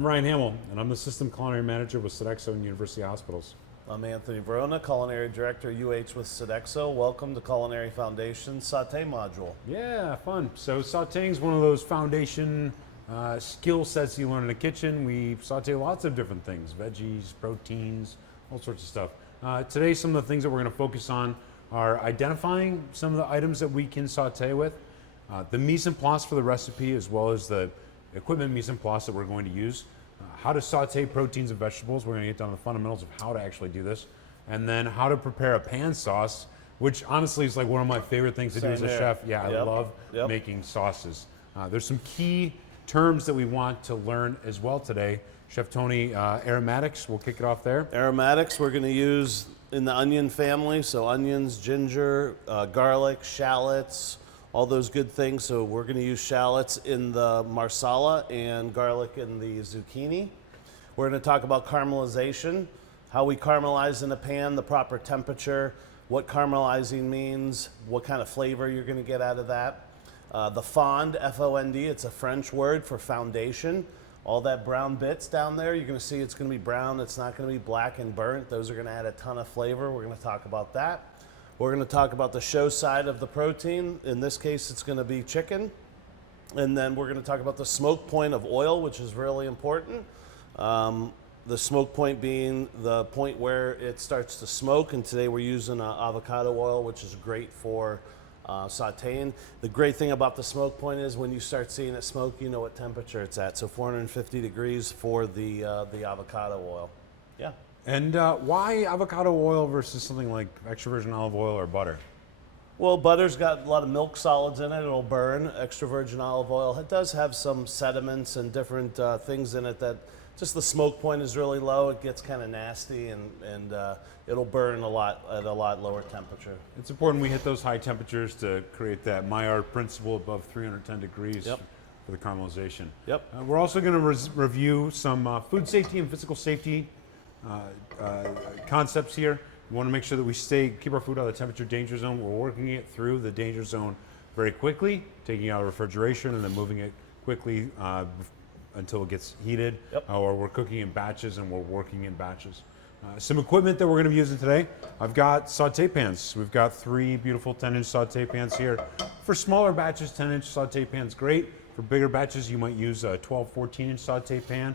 I'm Ryan Hamill, and I'm the System Culinary Manager with Sodexo and University Hospitals. I'm Anthony Verona, Culinary Director UH with Sodexo. Welcome to Culinary Foundation's Saute module. Yeah, fun. So sauteing is one of those foundation skill sets you learn in the kitchen. We saute lots of different things, veggies, proteins, all sorts of stuff. Today, some of the things that we're going to focus on are identifying some of the items that we can saute with, the mise en place for the recipe, as well as the equipment mise en place that we're going to use, how to saute proteins and vegetables. We're going to get down to the fundamentals of how to actually do this, and then how to prepare a pan sauce, which honestly is like one of my favorite things to do as a chef. Yeah, I love making sauces. There's some key terms that we want to learn as well today. Chef Tony, aromatics, we'll kick it off there. Aromatics we're going to use in the onion family, so onions, ginger, garlic, shallots, all those good things. So we're going to use shallots in the marsala and garlic in the zucchini. We're going to talk about caramelization, how we caramelize in a pan, the proper temperature, what caramelizing means, what kind of flavor you're going to get out of that. The fond, F-O-N-D, it's a French word for foundation. All that brown bits down there, you're going to see it's going to be brown. It's not going to be black and burnt. Those are going to add a ton of flavor. We're going to talk about that. We're going to talk about the show side of the protein. In this case, it's going to be chicken. And then we're going to talk about the smoke point of oil, which is really important. The smoke point being the point where it starts to smoke. And today we're using avocado oil, which is great for sauteing. The great thing about the smoke point is when you start seeing it smoke, you know what temperature it's at. So 450 degrees for the avocado oil. Yeah. And why avocado oil versus something like extra virgin olive oil or butter? Well, butter's got a lot of milk solids in it. It'll burn. Extra virgin olive oil, it does have some sediments and different things in it that just the smoke point is really low. It gets kind of nasty and it'll burn a lot at a lot lower temperature. It's important we hit those high temperatures to create that Maillard principle above 310 degrees for the caramelization. Yep. We're also going to review some food safety and physical safety concepts here. We want to make sure that we keep our food out of the temperature danger zone. We're working it through the danger zone very quickly, taking it out of refrigeration and then moving it quickly until it gets heated, or we're cooking in batches and we're working in batches. Some equipment that we're going to be using today. I've got saute pans. We've got 3 beautiful 10-inch saute pans here. For smaller batches, 10-inch saute pan's great. For bigger batches, you might use a 12, 14-inch saute pan.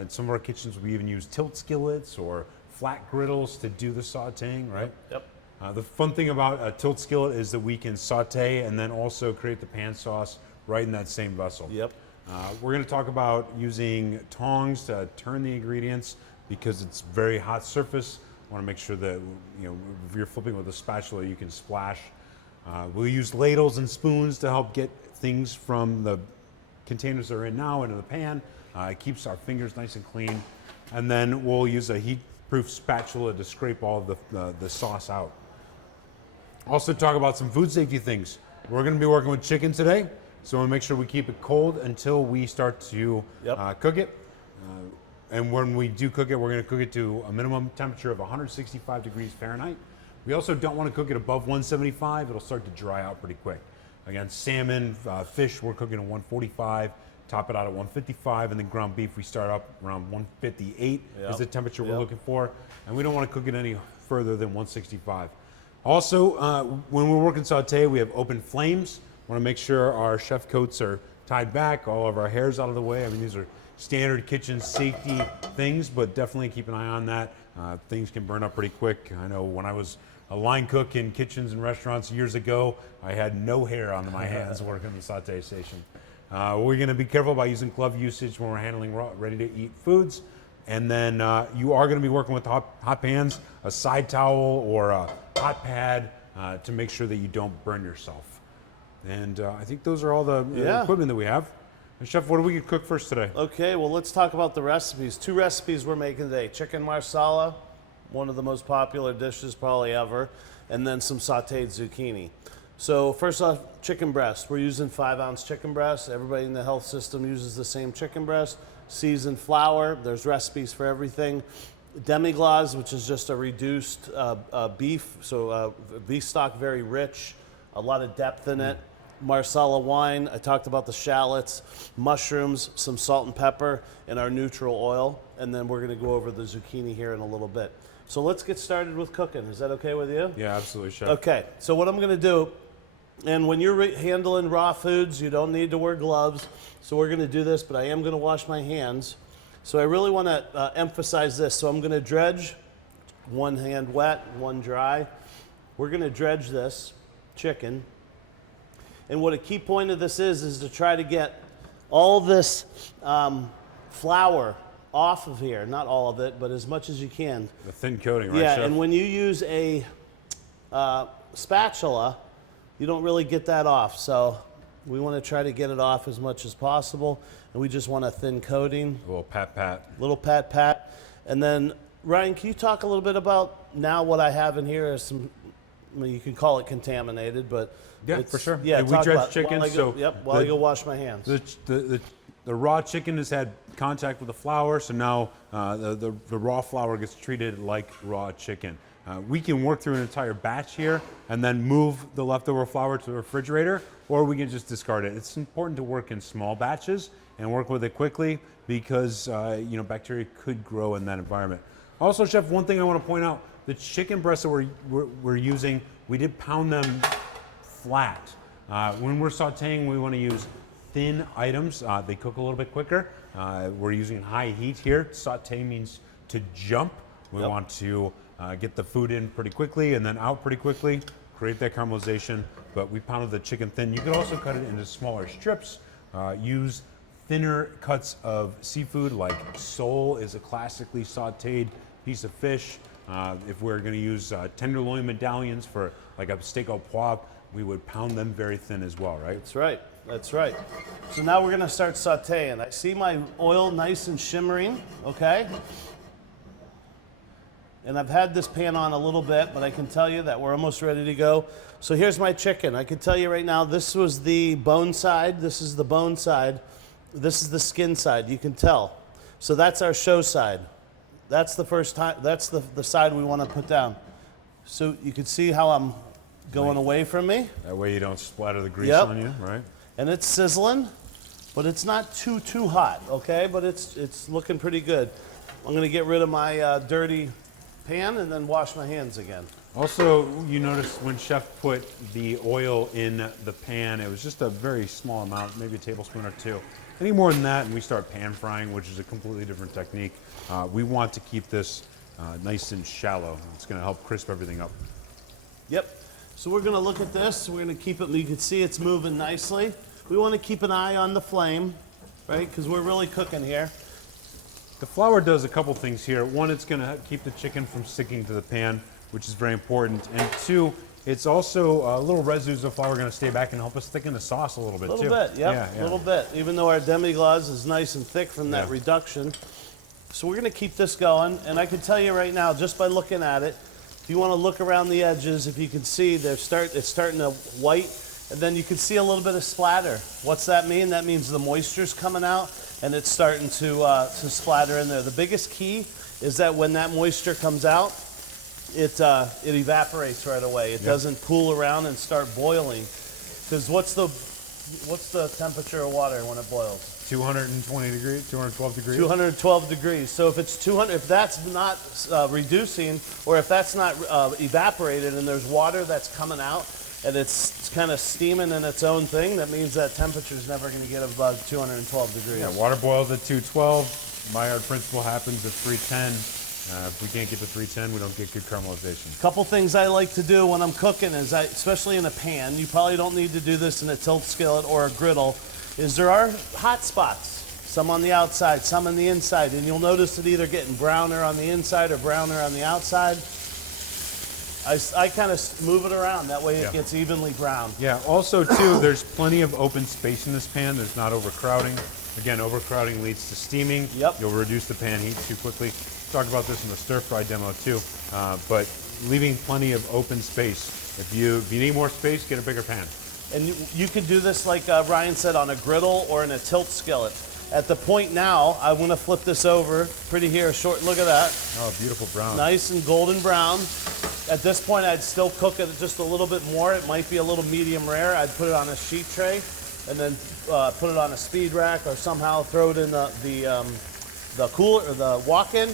In some of our kitchens, we even use tilt skillets or flat griddles to do the sauteing, right? Yep. The fun thing about a tilt skillet is that we can saute and then also create the pan sauce right in that same vessel. Yep. We're going to talk about using tongs to turn the ingredients because it's very hot surface. I want to make sure that if you're flipping with a spatula, you can splash. We'll use ladles and spoons to help get things from the containers that are in now into the pan. It keeps our fingers nice and clean. And then we'll use a heat-proof spatula to scrape all of the sauce out. Also talk about some food safety things. We're going to be working with chicken today, so we'll make sure we keep it cold until we start to cook it. And when we do cook it, we're going to cook it to a minimum temperature of 165 degrees Fahrenheit. We also don't want to cook it above 175. It'll start to dry out pretty quick. Again, salmon, fish, we're cooking at 145. Top it out at 155, and then ground beef, we start up around 158 is the temperature we're looking for. And we don't want to cook it any further than 165. Also, when we're working saute, we have open flames. We want to make sure our chef coats are tied back, all of our hair's out of the way. I mean, these are standard kitchen safety things, but definitely keep an eye on that. Things can burn up pretty quick. I know when I was a line cook in kitchens and restaurants years ago, I had no hair on my hands working the saute station. We're going to be careful about using glove usage when we're handling raw, ready-to-eat foods. And then you are going to be working with hot pans, a side towel, or a hot pad to make sure that you don't burn yourself. And I think those are all the equipment that we have. And Chef, what do we cook first today? Okay, well, let's talk about the recipes. 2 recipes we're making today. Chicken marsala, one of the most popular dishes probably ever, and then some sauteed zucchini. So first off, chicken breast. We're using 5-ounce chicken breast. Everybody in the health system uses the same chicken breast. Seasoned flour. There's recipes for everything. Demi-glace, which is just a reduced beef. So beef stock, very rich, a lot of depth in it. Marsala wine. I talked about the shallots, mushrooms, some salt and pepper, and our neutral oil. And then we're going to go over the zucchini here in a little bit. So let's get started with cooking. Is that okay with you? Yeah, absolutely, Chef. Okay, so what I'm going to do, and when you're handling raw foods, you don't need to wear gloves. So we're going to do this, but I am going to wash my hands. So I really want to emphasize this. So I'm going to dredge, one hand wet, one dry. We're going to dredge this chicken. And what a key point of this is to try to get all this flour off of here. Not all of it, but as much as you can. The thin coating, right, Yeah, Chef? and when you use a spatula, you don't really get that off. So we want to try to get it off as much as possible. And we just want a thin coating. A little pat. Little pat. And then, Ryan, can you talk a little bit about now what I have in here is some, I mean, you can call it contaminated, but Yeah, for sure. Yeah, we talk dredge about chicken, while I go wash my hands. The raw chicken has had contact with the flour, so now the raw flour gets treated like raw chicken. We can work through an entire batch here and then move the leftover flour to the refrigerator, or we can just discard it. It's important to work in small batches and work with it quickly because bacteria could grow in that environment. Also, Chef, one thing I want to point out: the chicken breasts that we're using, we did pound them flat. When we're sautéing, we want to use thin items. They cook a little bit quicker. We're using high heat here. Sauté means to jump. We want to get the food in pretty quickly and then out pretty quickly, create that caramelization, but we pounded the chicken thin. You could also cut it into smaller strips. Use thinner cuts of seafood, like sole is a classically sautéed piece of fish. If we're going to use tenderloin medallions for like a steak au poivre, we would pound them very thin as well, right? That's right. So now we're gonna start sauteing. I see my oil nice and shimmering, okay? And I've had this pan on a little bit, but I can tell you that we're almost ready to go. So here's my chicken. I can tell you right now, this was the bone side, this is the bone side, this is the skin side, you can tell. So that's our show side. That's the first time, that's the side we wanna put down. So you can see how I'm going away from me. That way you don't splatter the grease on you, right? And it's sizzling, but it's not too hot, okay? But it's looking pretty good. I'm gonna get rid of my dirty pan and then wash my hands again. Also, you notice when Chef put the oil in the pan, it was just a very small amount, maybe a tablespoon or two. Any more than that, and we start pan frying, which is a completely different technique. We want to keep this nice and shallow. It's gonna help crisp everything up. Yep. So we're gonna look at this. We're gonna keep it, you can see it's moving nicely. We wanna keep an eye on the flame, right? Because we're really cooking here. The flour does a couple things here. One, it's gonna keep the chicken from sticking to the pan, which is very important. And two, it's also little residues of flour going to stay back and help us thicken the sauce a little bit, A too. little bit, yep, Yeah, a little bit. Even though our demi-glace is nice and thick from that Yeah. reduction. So we're going to keep this going. And I can tell you right now, just by looking at it, if you want to look around the edges, if you can see, it's starting to white, and then you can see a little bit of splatter. What's that mean? That means the moisture's coming out, and it's starting to splatter in there. The biggest key is that when that moisture comes out, it evaporates right away. It doesn't pool around and start boiling. Because what's the temperature of water when it boils? 220 degrees, 212 degrees. 212 degrees. So if it's 200, if that's not reducing, or if that's not evaporated, and there's water that's coming out, and it's kind of steaming in its own thing, that means that temperature is never going to get above 212 degrees. Yeah, water boils at 212. Maillard principle happens at 310. If we can't get to 310, we don't get good caramelization. Couple things I like to do when I'm cooking is, especially in a pan, you probably don't need to do this in a tilt skillet or a griddle, is there are hot spots. Some on the outside, some on the inside, and you'll notice it either getting browner on the inside or browner on the outside. I kind of move it around, that way it gets evenly browned. Yeah, also too, there's plenty of open space in this pan. There's not overcrowding. Again, overcrowding leads to steaming. Yep. You'll reduce the pan heat too quickly. Talk about this in the stir fry demo too, but leaving plenty of open space. If you need more space, get a bigger pan. And you can do this, like Ryan said, on a griddle or in a tilt skillet. At the point now, I want to flip this over. Pretty here, short, look at that. Oh, beautiful brown. Nice and golden brown. At this point, I'd still cook it just a little bit more. It might be a little medium rare. I'd put it on a sheet tray and then put it on a speed rack or somehow throw it in the cooler or the walk-in.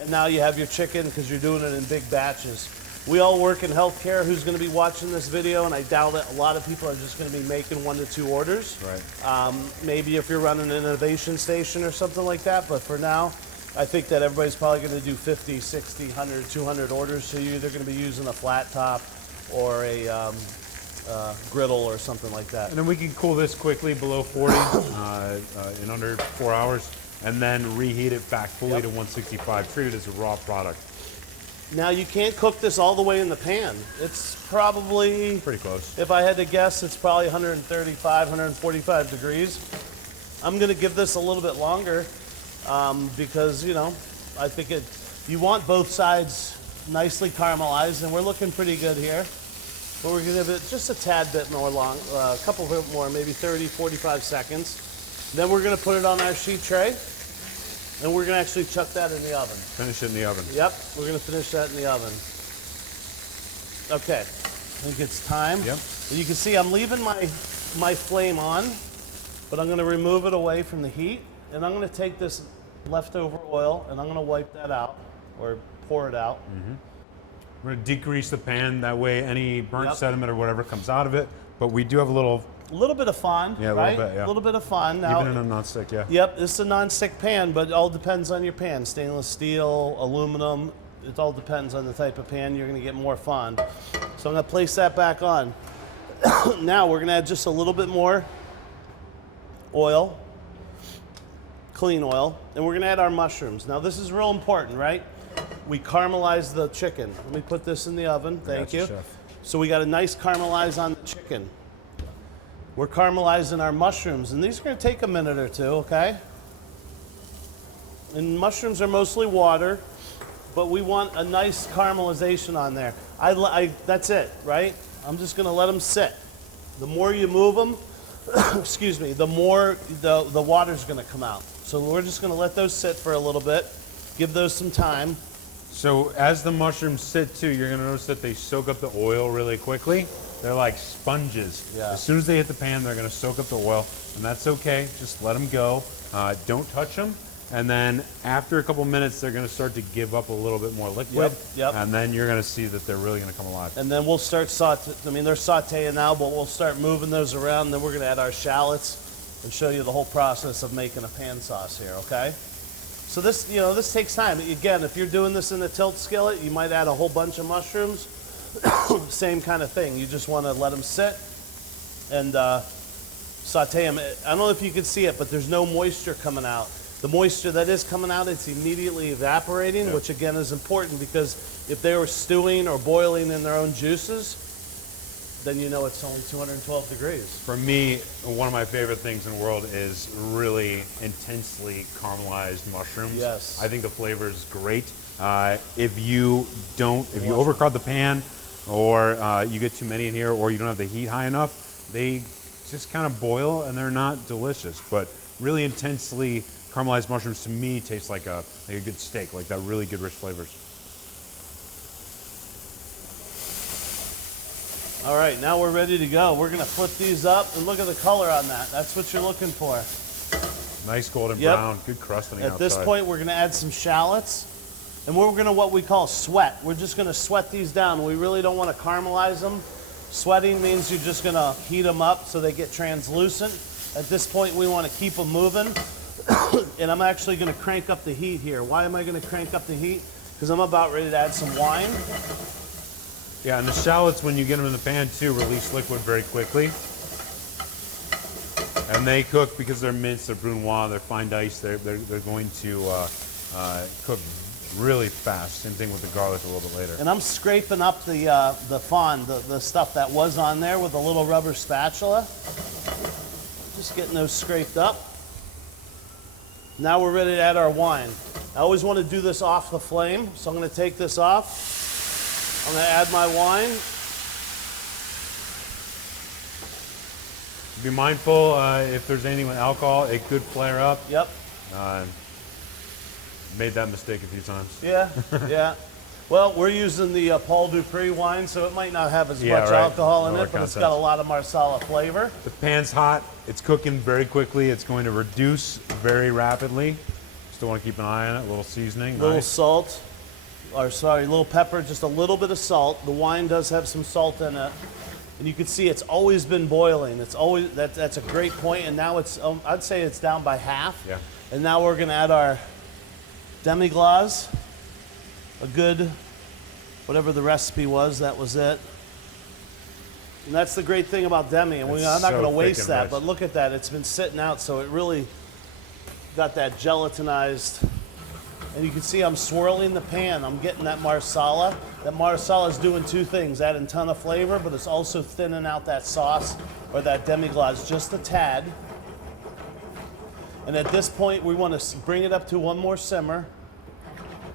And now you have your chicken because you're doing it in big batches. We all work in healthcare. Who's going to be watching this video? And I doubt it. A lot of people are just going to be making 1 to 2 orders. Right. Maybe if you're running an innovation station or something like that. But for now, I think that everybody's probably going to do 50, 60, 100, 200 orders. So you're either going to be using a flat top or a griddle or something like that. And then we can cool this quickly below 40 in under 4 hours, and then reheat it back fully to 165. Treat it as a raw product. Now you can't cook this all the way in the pan. It's probably, Pretty close. if I had to guess, it's probably 135, 145 degrees. I'm going to give this a little bit longer because, you know, I think you want both sides nicely caramelized, and we're looking pretty good here. But we're going to give it just a tad bit more long, a couple bit more, maybe 30, 45 seconds. Then we're going to put it on our sheet tray, and we're going to actually chuck that in the oven. Finish it in the oven. Yep, we're going to finish that in the oven. Okay, I think it's time. Yep. You can see I'm leaving my flame on, but I'm going to remove it away from the heat, and I'm going to take this leftover oil, and I'm going to wipe that out, or pour it out. We're going to degrease the pan. That way any burnt Yep. sediment or whatever comes out of it. But we do have a little, A little bit of fun, Yeah, a little right? bit, yeah. A little bit of fun. Now, even in a nonstick, yeah. yep, this is a non-stick pan, but it all depends on your pan. Stainless steel, aluminum, it all depends on the type of pan. You're going to get more fun. So I'm going to place that back on. Now we're going to add just a little bit more oil, clean oil, and we're going to add our mushrooms. Now this is real important, right? We caramelize the chicken. Let me put this in the oven. Thank Gotcha, you. chef. So we got a nice caramelize on the chicken. We're caramelizing our mushrooms, and these are going to take a minute or two, okay? And mushrooms are mostly water, but we want a nice caramelization on there. That's it, right? I'm just going to let them sit. The more you move them, excuse me, the more the water's going to come out. So we're just going to let those sit for a little bit, give those some time. So as the mushrooms sit too, you're going to notice that they soak up the oil really quickly. They're like sponges. Yeah. As soon as they hit the pan, they're going to soak up the oil, and that's okay. Just let them go. Don't touch them. And then after a couple minutes, they're going to start to give up a little bit more liquid. Yep. And then you're going to see that they're really going to come alive. And then we'll start they're sauteing now, but we'll start moving those around. Then we're going to add our shallots and show you the whole process of making a pan sauce here, okay? So this, this takes time. Again, if you're doing this in a tilt skillet, you might add a whole bunch of mushrooms. Same kind of thing. You just want to let them sit and saute them. I don't know if you can see it, but there's no moisture coming out. The moisture that is coming out, it's immediately evaporating, which again is important because if they were stewing or boiling in their own juices, then you know it's only 212 degrees. For me, one of my favorite things in the world is really intensely caramelized mushrooms. Yes. I think the flavor is great. If you overcrowd the pan, or you get too many in here, or you don't have the heat high enough, they just kind of boil and they're not delicious. But really intensely caramelized mushrooms to me taste like a good steak, like that really good rich flavors. All right, now we're ready to go. We're gonna flip these up and look at the color on that. That's what you're looking for. Nice golden Yep. brown, good crust on the At outside. this point, we're gonna add some shallots, and we're gonna what we call sweat. We're just gonna sweat these down. We really don't want to caramelize them. Sweating means you're just gonna heat them up so they get translucent. At this point, we want to keep them moving, and I'm actually gonna crank up the heat here. Why am I gonna crank up the heat? Because I'm about ready to add some wine. Yeah, and the shallots, when you get them in the pan too, release liquid very quickly. And they cook because they're minced, they're brunoise, they're fine diced. They're going to cook really fast. Same thing with the garlic a little bit later. And I'm scraping up the fond, the stuff that was on there with a little rubber spatula. Just getting those scraped up. Now we're ready to add our wine. I always want to do this off the flame, so I'm going to take this off. I'm going to add my wine. Be mindful if there's anything with alcohol, it could flare up. Yep. Made that mistake a few times. Yeah, yeah. Well, we're using the Paul Dupree wine, so it might not have as Yeah, much right. alcohol in Lower it, but it's content. got a lot of Marsala flavor. The pan's hot. It's cooking very quickly. It's going to reduce very rapidly. Still want to keep an eye on it. A little seasoning. Little Nice. salt, or sorry, little pepper, just a little bit of salt. The wine does have some salt in it. And you can see it's always been boiling. It's always, that's a great point, and now it's, I'd say it's down by half. Yeah. And now we're gonna add our demi-glace, a good, whatever the recipe was, that was it. And that's the great thing about demi, and It's I'm not so gonna thick waste and that, rich. but look at that, it's been sitting out, so it really got that gelatinized. And you can see I'm swirling the pan. I'm getting that Marsala. That Marsala is doing two things, adding a ton of flavor, but it's also thinning out that sauce or that demi-glace just a tad. And at this point, we want to bring it up to one more simmer,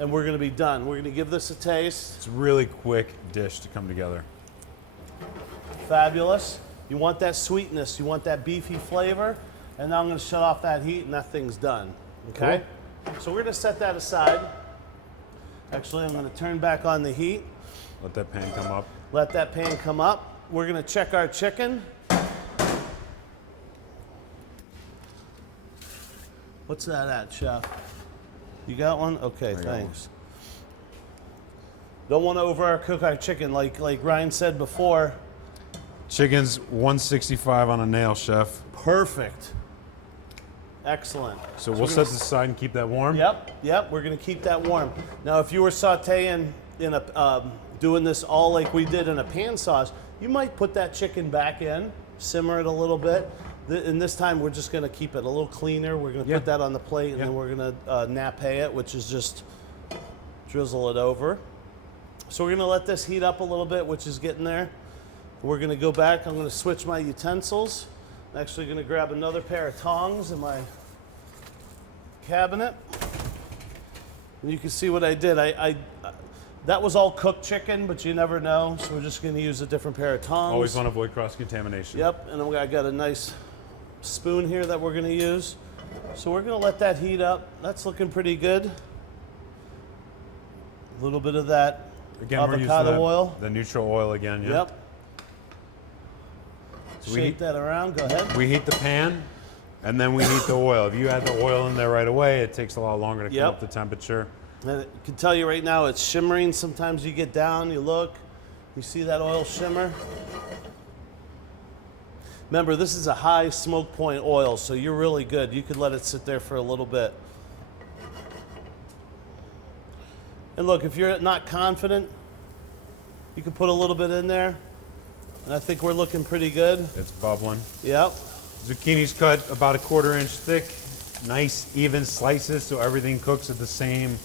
and we're going to be done. We're going to give this a taste. It's a really quick dish to come together. Fabulous. You want that sweetness. You want that beefy flavor. And now I'm going to shut off that heat, and that thing's done. Okay? So we're going to set that aside. Actually, I'm going to turn back on the heat. Let that pan come up. Let that pan come up. We're going to check our chicken. What's that at, Chef? You got one? Okay, got thanks. Don't want to overcook our chicken. Like Ryan said before, Chicken's 165 on a nail, chef. perfect. Excellent. So we'll set this aside and keep that warm. Yep, we're gonna keep that warm. Now, if you were sauteing in a, doing this all like we did in a pan sauce, you might put that chicken back in, simmer it a little bit. And this time we're just gonna keep it a little cleaner. We're gonna put that on the plate, and then we're gonna nappe it, which is just drizzle it over. So we're gonna let this heat up a little bit, which is getting there. We're gonna go back. I'm gonna switch my utensils. I'm actually gonna grab another pair of tongs in my cabinet. And you can see what I did. That was all cooked chicken, but you never know, so we're just gonna use a different pair of tongs. Always want to avoid cross-contamination. Yep, and then I got a nice spoon here that we're gonna use. So we're gonna let that heat up. That's looking pretty good. A little bit of that Again, we're using avocado oil. the neutral oil again. Yeah. Yep. So Shake that around, go ahead. We heat the pan, and then we heat the oil. If you add the oil in there right away, it takes a lot longer to come up the temperature. And I can tell you right now, it's shimmering. Sometimes you get down, you look, you see that oil shimmer. Remember, this is a high smoke point oil, so you're really good. You could let it sit there for a little bit. And look, if you're not confident, you can put a little bit in there. And I think we're looking pretty good. It's bubbling. Yep. Zucchini's cut about 1/4 inch thick. Nice, even slices, so everything cooks at the same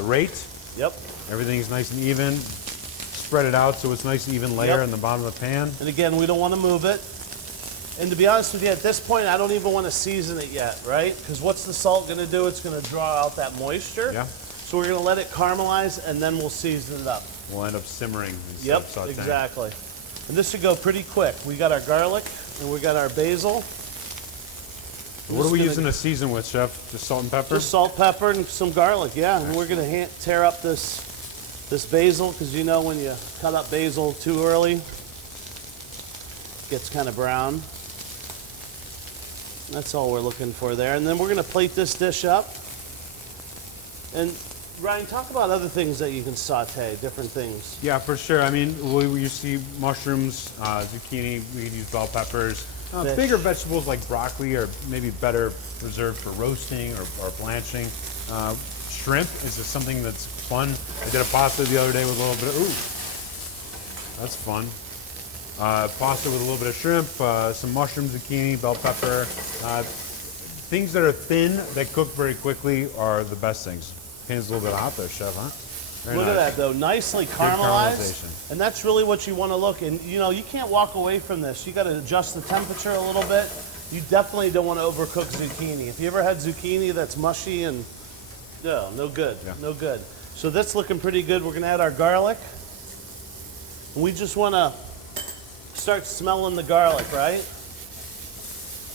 rate. Yep. Everything's nice and even. Spread it out so it's nice and even layer in the bottom of the pan. And again, we don't want to move it. And to be honest with you, at this point, I don't even want to season it yet, right? Because what's the salt going to do? It's going to draw out that moisture. Yeah. So we're going to let it caramelize, and then we'll season it up. We'll end up simmering instead Yep, of sauteing. exactly. And this should go pretty quick. We got our garlic, and we got our basil. What are we using to season with, Chef? Just salt and pepper? Just salt, pepper, and some garlic, yeah. And we're going to tear up this basil, because you know when you cut up basil too early, it gets kind of brown. That's all we're looking for there. And then we're going to plate this dish up. And Ryan, talk about other things that you can saute, different things. Yeah, for sure. I mean, you see mushrooms, zucchini, we can use bell peppers. Fish. Bigger vegetables like broccoli are maybe better preserved for roasting or blanching. Shrimp is just something that's fun. I did a pasta the other day with a little bit of, ooh, that's fun. Pasta with a little bit of shrimp, some mushroom, zucchini, bell pepper. Things that are thin that cook very quickly are the best things. Pan's a little bit hot there, Chef, huh? Very Look nice. at that, though. Nicely caramelized. caramelization. And that's really what you want to look. And, you know, you can't walk away from this. You got to adjust the temperature a little bit. You definitely don't want to overcook zucchini. If you ever had zucchini that's mushy and, no good. Yeah. No good. So that's looking pretty good. We're going to add our garlic. And we just want to start smelling the garlic, right?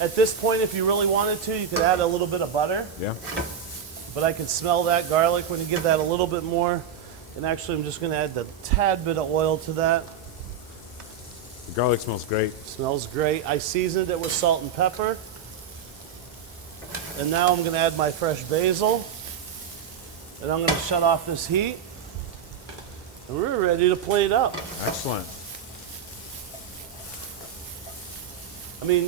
At this point, if you really wanted to, you could add a little bit of butter. Yeah. But I can smell that garlic when you give that a little bit more And actually, I'm just going to add a tad bit of oil to that. The garlic smells great. Smells great. I seasoned it with salt and pepper. And now I'm going to add my fresh basil. And I'm going to shut off this heat. And we're ready to plate up. Excellent. I mean,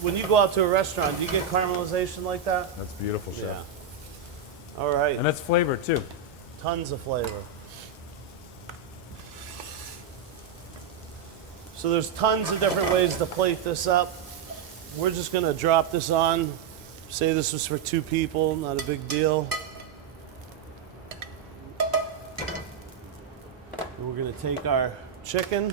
when you go out to a restaurant, do you get caramelization like that? That's beautiful, chef. Yeah. All right. And that's flavor too. Tons of flavor. So there's tons of different ways to plate this up. We're just going to drop this on. Say this was for 2 people, not a big deal. And we're going to take our chicken.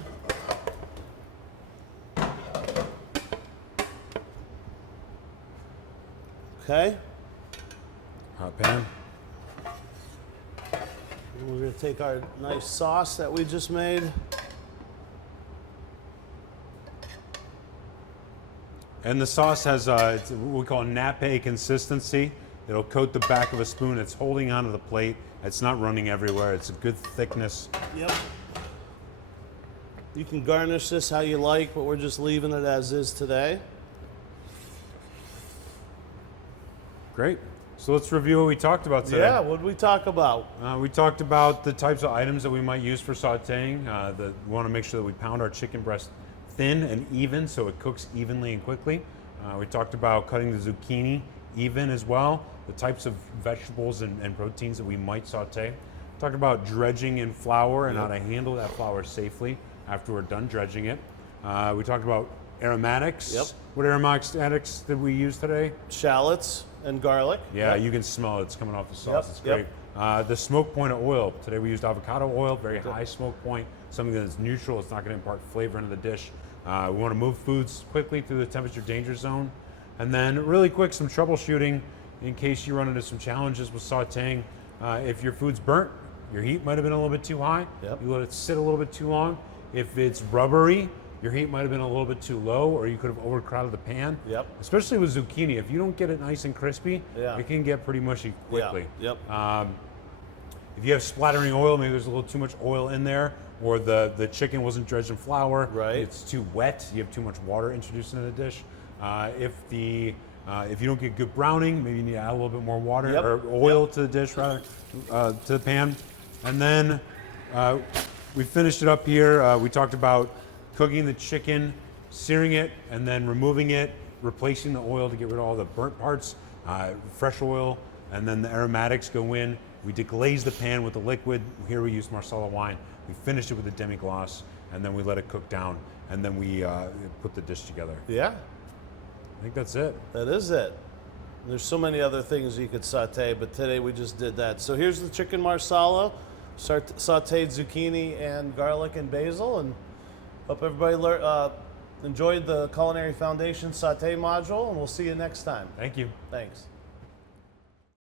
Okay. Hot pan. And we're going to take our nice sauce that we just made. And the sauce has it's what we call nappe consistency. It'll coat the back of a spoon. It's holding onto the plate. It's not running everywhere. It's a good thickness. Yep. You can garnish this how you like, but we're just leaving it as is today. Great. So let's review what we talked about today. Yeah, what did we talk about? We talked about the types of items that we might use for sauteing. We want to make sure that we pound our chicken breast thin and even so it cooks evenly and quickly. We talked about cutting the zucchini even as well, the types of vegetables and proteins that we might saute. Talked about dredging in flour and how to handle that flour safely after we're done dredging it. We talked about aromatics. Yep. What aromatics did we use today? Shallots and garlic. Yeah, Yep. you can smell it. It's coming off the sauce. Yep, It's great. yep. The smoke point of oil. Today we used avocado oil, very high smoke point, something that's neutral. It's not going to impart flavor into the dish. We want to move foods quickly through the temperature danger zone. And then really quick, some troubleshooting in case you run into some challenges with sauteing. If your food's burnt, your heat might have been a little bit too high. Yep. You let it sit a little bit too long. If it's rubbery, your heat might have been a little bit too low, or you could have overcrowded the pan. Yep. Especially with zucchini. If you don't get it nice and crispy, Yeah. it can get pretty mushy quickly. Yep. If you have splattering oil, maybe there's a little too much oil in there, or the chicken wasn't dredged in flour. Right. It's too wet. You have too much water introduced into the dish. If you don't get good browning, maybe you need to add a little bit more water Yep. or oil to the dish, rather, to the pan. And then we finished it up here. We talked about cooking the chicken, searing it, and then removing it, replacing the oil to get rid of all the burnt parts, fresh oil, and then the aromatics go in. We deglaze the pan with the liquid. Here we use Marsala wine. We finished it with a demi-glace, and then we let it cook down, and then we put the dish together. Yeah, I think that's it. that is it. There's so many other things you could saute, but today we just did that. So here's the chicken marsala, sauteed zucchini and garlic and basil, and hope everybody enjoyed the Culinary Foundation saute module, and we'll see you next time. Thank you. Thanks.